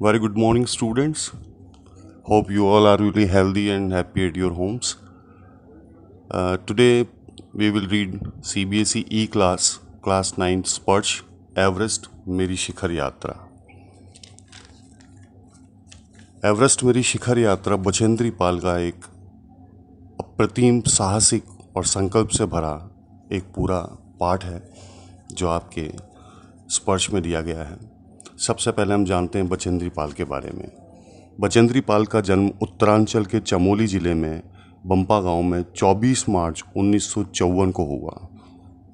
Very good morning, students. Hope you all are really healthy and happy at your homes. Today, we will read CBSE class, class 9 Sparsh, Everest मेरी शिखर यात्रा। Everest मेरी शिखर यात्रा बचेंद्री पाल का एक अप्रतिम साहसिक और संकल्प से भरा एक पूरा पाठ है जो आपके स्पर्श में दिया गया है। सबसे पहले हम जानते हैं बचेंद्री पाल के बारे में। बचेंद्री पाल का जन्म उत्तरांचल के चमोली ज़िले में बंपा गांव में 24 मार्च 1954 को हुआ,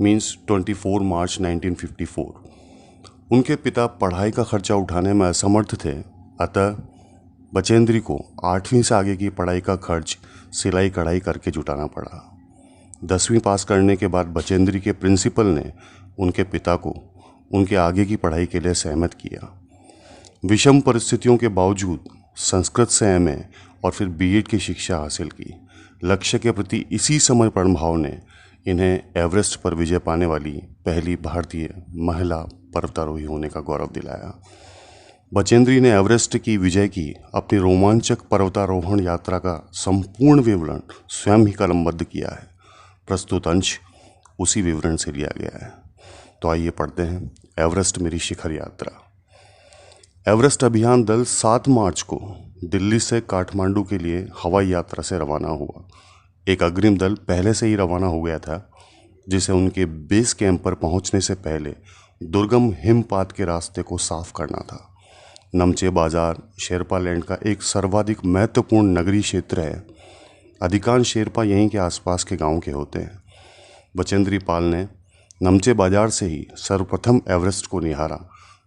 मीन्स 24 मार्च 1954। उनके पिता पढ़ाई का खर्चा उठाने में असमर्थ थे, अतः बचेंद्री को 8वीं से आगे की पढ़ाई का खर्च सिलाई कढ़ाई करके जुटाना पड़ा। 10वीं पास करने के बाद बचेंद्री के प्रिंसिपल ने उनके पिता को उनके आगे की पढ़ाई के लिए सहमत किया। विषम परिस्थितियों के बावजूद संस्कृत से एमए और फिर बीएड की शिक्षा हासिल की। लक्ष्य के प्रति इसी समर्पण भाव ने इन्हें एवरेस्ट पर विजय पाने वाली पहली भारतीय महिला पर्वतारोही होने का गौरव दिलाया। बचेंद्री ने एवरेस्ट की विजय की अपनी रोमांचक पर्वतारोहण यात्रा का संपूर्ण विवरण स्वयं ही कलमबद्ध किया है। प्रस्तुत अंश उसी विवरण से लिया गया है। तो आइए पढ़ते हैं एवरेस्ट मेरी शिखर यात्रा। एवरेस्ट अभियान दल 7 मार्च को दिल्ली से काठमांडू के लिए हवाई यात्रा से रवाना हुआ। एक अग्रिम दल पहले से ही रवाना हो गया था, जिसे उनके बेस कैंप पर पहुंचने से पहले दुर्गम हिमपात के रास्ते को साफ करना था। नमचे बाजार शेरपा लैंड का एक सर्वाधिक महत्वपूर्ण नगरीय क्षेत्र है। अधिकांश शेरपा यहीं के आसपास के गांव के होते हैं। बचेंद्री पाल ने नमचे बाजार से ही सर्वप्रथम एवरेस्ट को निहारा,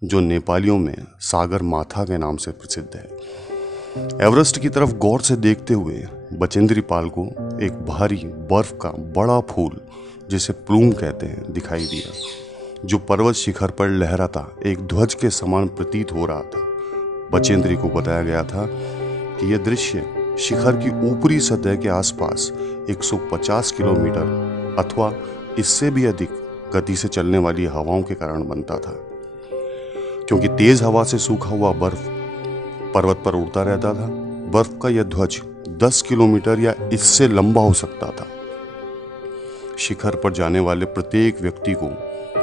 जो नेपालियों में सागर माथा के नाम से प्रसिद्ध है। एवरेस्ट की तरफ गौर से देखते हुए बचेंद्री पाल को एक भारी बर्फ का बड़ा फूल, जिसे प्लूम कहते हैं, दिखाई दिया, जो पर्वत शिखर पर लहराता एक ध्वज के समान प्रतीत हो रहा था। बचेंद्री को बताया गया था कि यह दृश्य शिखर की ऊपरी सतह के आसपास 150 किलोमीटर अथवा इससे भी अधिक गति से चलने वाली हवाओं के कारण बनता था, क्योंकि तेज हवा से सूखा हुआ बर्फ पर्वत पर उड़ता रहता था। बर्फ का यह ध्वज 10 किलोमीटर या इससे लंबा हो सकता था। शिखर पर जाने वाले प्रत्येक व्यक्ति को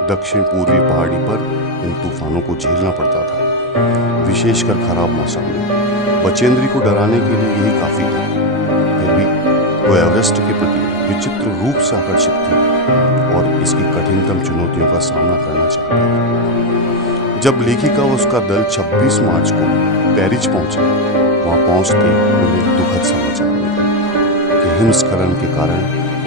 दक्षिण पूर्वी पहाड़ी पर इन तूफानों को झेलना पड़ता था, विशेषकर खराब मौसम में। बचेंद्री को डराने के लिए यही काफी था। फिर भी वो एवरेस्ट के प्रति विचित्र रूप से आकर्षित थी और इसकी कठिनतम चुनौतियों का सामना करना चाहती थी। जब लेखिका और उसका दल 26 मार्च को पेरिस पहुंचे, वहां पहुंचते उन्हें दुखद समाचार मिला कि हिमस्खलन के कारण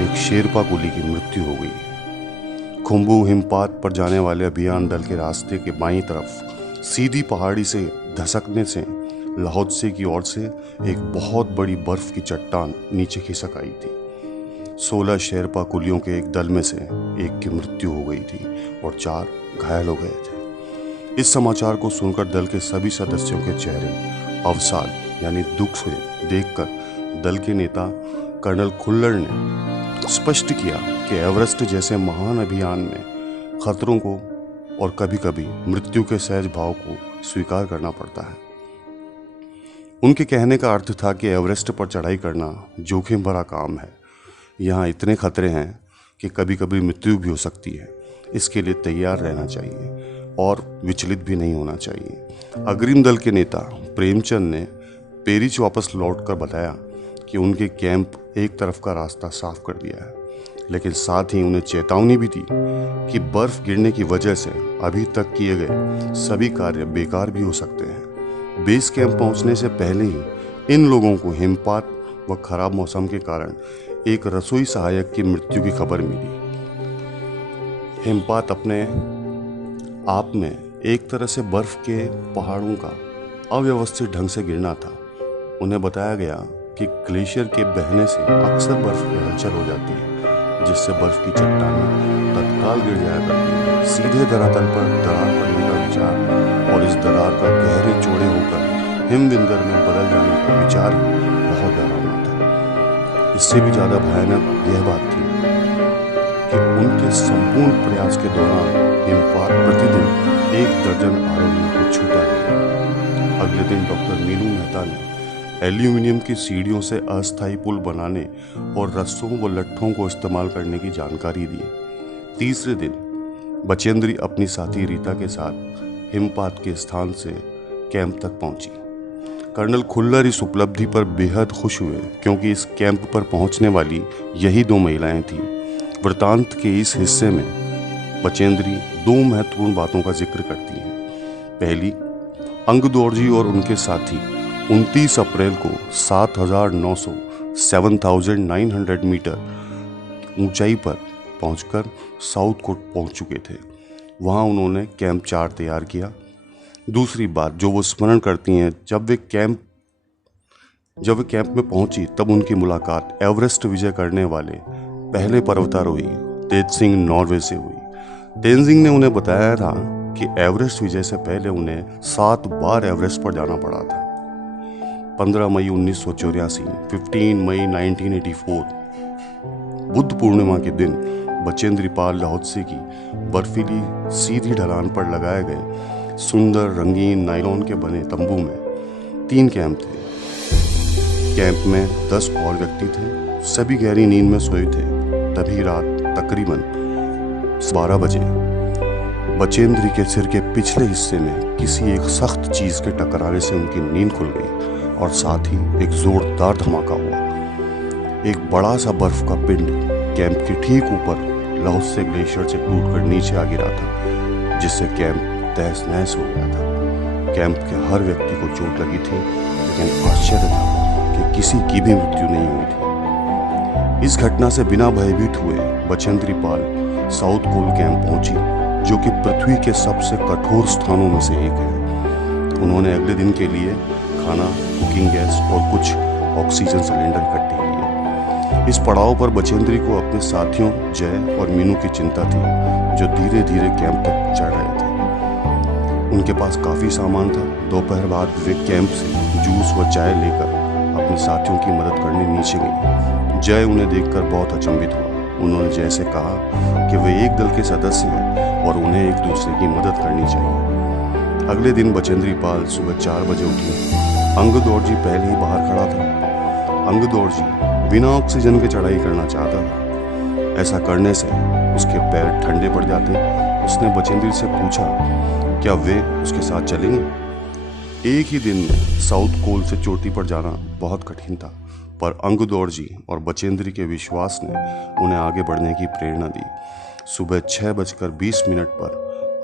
एक शेरपा कुली की मृत्यु हो गई है। खुम्बू हिमपात पर जाने वाले अभियान दल के रास्ते के बाईं तरफ सीधी पहाड़ी से धसकने से लाहौत्से की ओर से एक बहुत बड़ी बर्फ की चट्टान नीचे खिसक आई थी। 16 शेरपा कुलियों के एक दल में से एक की मृत्यु हो गई थी और 4 घायल हो गए थे। इस समाचार को सुनकर दल के सभी सदस्यों के चेहरे अवसाद यानी दुख से देखकर दल के नेता कर्नल खुल्लर ने स्पष्ट किया कि एवरेस्ट जैसे महान अभियान में खतरों को और कभी कभी मृत्यु के सहज भाव को स्वीकार करना पड़ता है। उनके कहने का अर्थ था कि एवरेस्ट पर चढ़ाई करना जोखिम भरा काम है। यहाँ इतने खतरे हैं कि कभी कभी मृत्यु भी हो सकती है। इसके लिए तैयार रहना चाहिए और विचलित भी नहीं होना चाहिए। अग्रिम दल के नेता प्रेमचंद ने पेरिस वापस लौटकर बताया कि उनके कैंप एक तरफ का रास्ता साफ कर दिया है, लेकिन साथ ही उन्हें चेतावनी भी दी कि बर्फ गिरने की वजह से अभी तक किए गए सभी कार्य बेकार भी हो सकते हैं। बेस कैंप पहुंचने से पहले ही इन लोगों को हिमपात व खराब मौसम के कारण एक रसोई सहायक की मृत्यु की खबर मिली। हिमपात अपने आप में एक तरह से बर्फ के पहाड़ों का अव्यवस्थित ढंग से गिरना था। उन्हें बताया गया कि ग्लेशियर के बहने से अक्सर बर्फ की हलचल हो जाती है, जिससे बर्फ की चट्टानें तत्काल गिर जाया करती है। सीधे धरातल पर दरार पड़ने का विचार और इस दरार का गहरे चौड़े होकर हिमविंदर में बदल जाने का विचार ही बहुत डरावना था। इससे भी ज़्यादा भयानक यह बात थी कि उनके संपूर्ण प्रयास के दौरान हिमपात प्रतिदिन 1 दर्जन आरोहियों को छूता है। अगले दिन डॉक्टर मीनू मेहता ने एल्यूमिनियम की सीढ़ियों से अस्थायी पुल बनाने और रस्सों व लट्ठों को इस्तेमाल करने की जानकारी दी। तीसरे दिन बचेंद्री अपनी साथी रीता के साथ हिमपात के स्थान से कैंप तक पहुंची। कर्नल खुल्लर इस उपलब्धि पर बेहद खुश हुए क्योंकि इस कैंप पर पहुंचने वाली यही 2 महिलाएं थीं। वृतांत के इस हिस्से में बचेंद्री 2 महत्वपूर्ण बातों का जिक्र करती हैं। पहली, अंगदोर्जी और उनके साथी 29 अप्रैल को 7,900 मीटर ऊंचाई पर पहुंचकर साउथ कोट पहुंच चुके थे। वहां उन्होंने कैंप 4 तैयार किया। दूसरी बात जो वो स्मरण करती हैं, जब वे कैंप में पहुंची तब उनकी मुलाकात एवरेस्ट विजय करने वाले पहले पर्वतारोही तेजसिंह नॉर्वे से हुई। तेनजिंग ने उन्हें बताया था कि एवरेस्ट विजय से पहले उन्हें 7 बार एवरेस्ट पर जाना पड़ा था। 15 मई 1984, 15 मई 1984 बुद्ध पूर्णिमा के दिन बचेंद्री पाल लाहौत्से की बर्फीली सीधी ढलान पर लगाए गए सुंदर रंगीन नायलॉन के बने तंबू में 3 कैंप थे। कैंप में 10 और व्यक्ति थे। सभी गहरी नींद में सोए थे। तभी रात तकरीबन 12 बजे बचेंद्री के सिर के पिछले हिस्से में किसी एक सख्त चीज के टकराने से उनकी नींद खुल गई और साथ ही एक जोरदार धमाका हुआ। एक बड़ा सा बर्फ का पिंड कैंप के ठीक ऊपर लाहौत्से ग्लेशियर से टूटकर नीचे आ गिरा था, जिससे कैंप तहस नहस हो गया था। कैंप के हर व्यक्ति को चोट लगी थी, लेकिन आश्चर्य था कि किसी की भी मृत्यु नहीं हुई थी। इस घटना से बिना भयभीत हुए Bachendri Pal south pole camp पहुंची, जो कि पृथ्वी के सबसे कठोर स्थानों में से एक है। उन्होंने अगले दिन के लिए खाना, कुकिंग गैस और कुछ ऑक्सीजन सिलेंडर इकट्ठे किए। इस पड़ाव पर बचेंद्री को अपने साथियों जय और मीनू की चिंता थी, जो धीरे धीरे कैंप तक चढ़ रहे थे। उनके पास काफ़ी सामान था। दोपहर बाद वे कैंप से जूस व चाय लेकर अपने साथियों की मदद करने नीचे गई। जय उन्हें देखकर बहुत अचंभित हुआ। उन्होंने जय से कहा कि वे एक दल के सदस्य हैं और उन्हें एक दूसरे की मदद करनी चाहिए। अगले दिन बचेंद्री पाल सुबह 4 बजे उठी। अंगदोर्जी पहले ही बाहर खड़ा था। अंगदोर्जी बिना ऑक्सीजन के चढ़ाई करना चाहता था। ऐसा करने से उसके पैर ठंडे पड़ जाते। उसने बचेंद्री से पूछा क्या वे उसके साथ चलेंगे। एक ही दिन में साउथ कोल से चोटी पर जाना बहुत कठिन था, पर अंगदोर्जी और बचेंद्री के विश्वास ने उन्हें आगे बढ़ने की प्रेरणा दी। सुबह 6:20 पर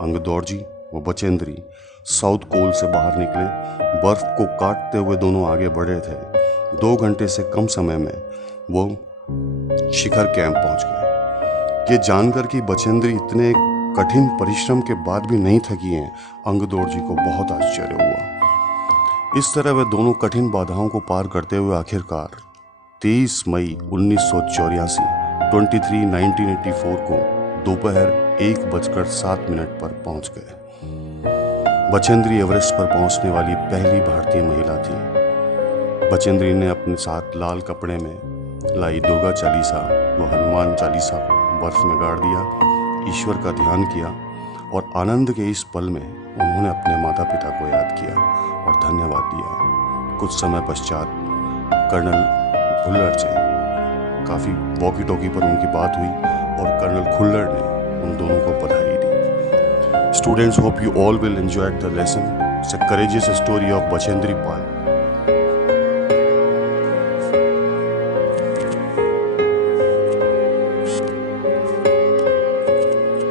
अंगदोर्जी व बचेंद्री साउथ कोल से बाहर निकले। बर्फ को काटते हुए दोनों आगे बढ़ रहे थे। 2 घंटे से कम समय में वो शिखर कैंप पहुंच गए। ये जानकर कि बचेंद्री इतने कठिन परिश्रम के बाद भी नहीं थकी हैं, अंगदोर्जी को बहुत आश्चर्य हुआ। इस तरह वे दोनों कठिन बाधाओं को पार करते हुए आखिरकार 23 मई 1984 1984 को दोपहर 1:07 पर पहुंच गए। बचेंद्री एवरेस्ट पर पहुंचने वाली पहली भारतीय महिला थी। बचेंद्री ने अपने साथ लाल कपड़े में लाई दुर्गा चालीसा व हनुमान चालीसा बर्फ में गाड़ दिया, ईश्वर का ध्यान किया और आनंद के इस पल में उन्होंने अपने माता पिता को याद किया और धन्यवाद दिया। कुछ समय पश्चात कर्नल खुल्लर से काफ़ी वॉकी टॉकी पर उनकी बात हुई और कर्नल खुल्लर ने उन दोनों को बधाई दी। Students, hope you all will enjoy the lesson. It's a courageous story of Bachendri Pal.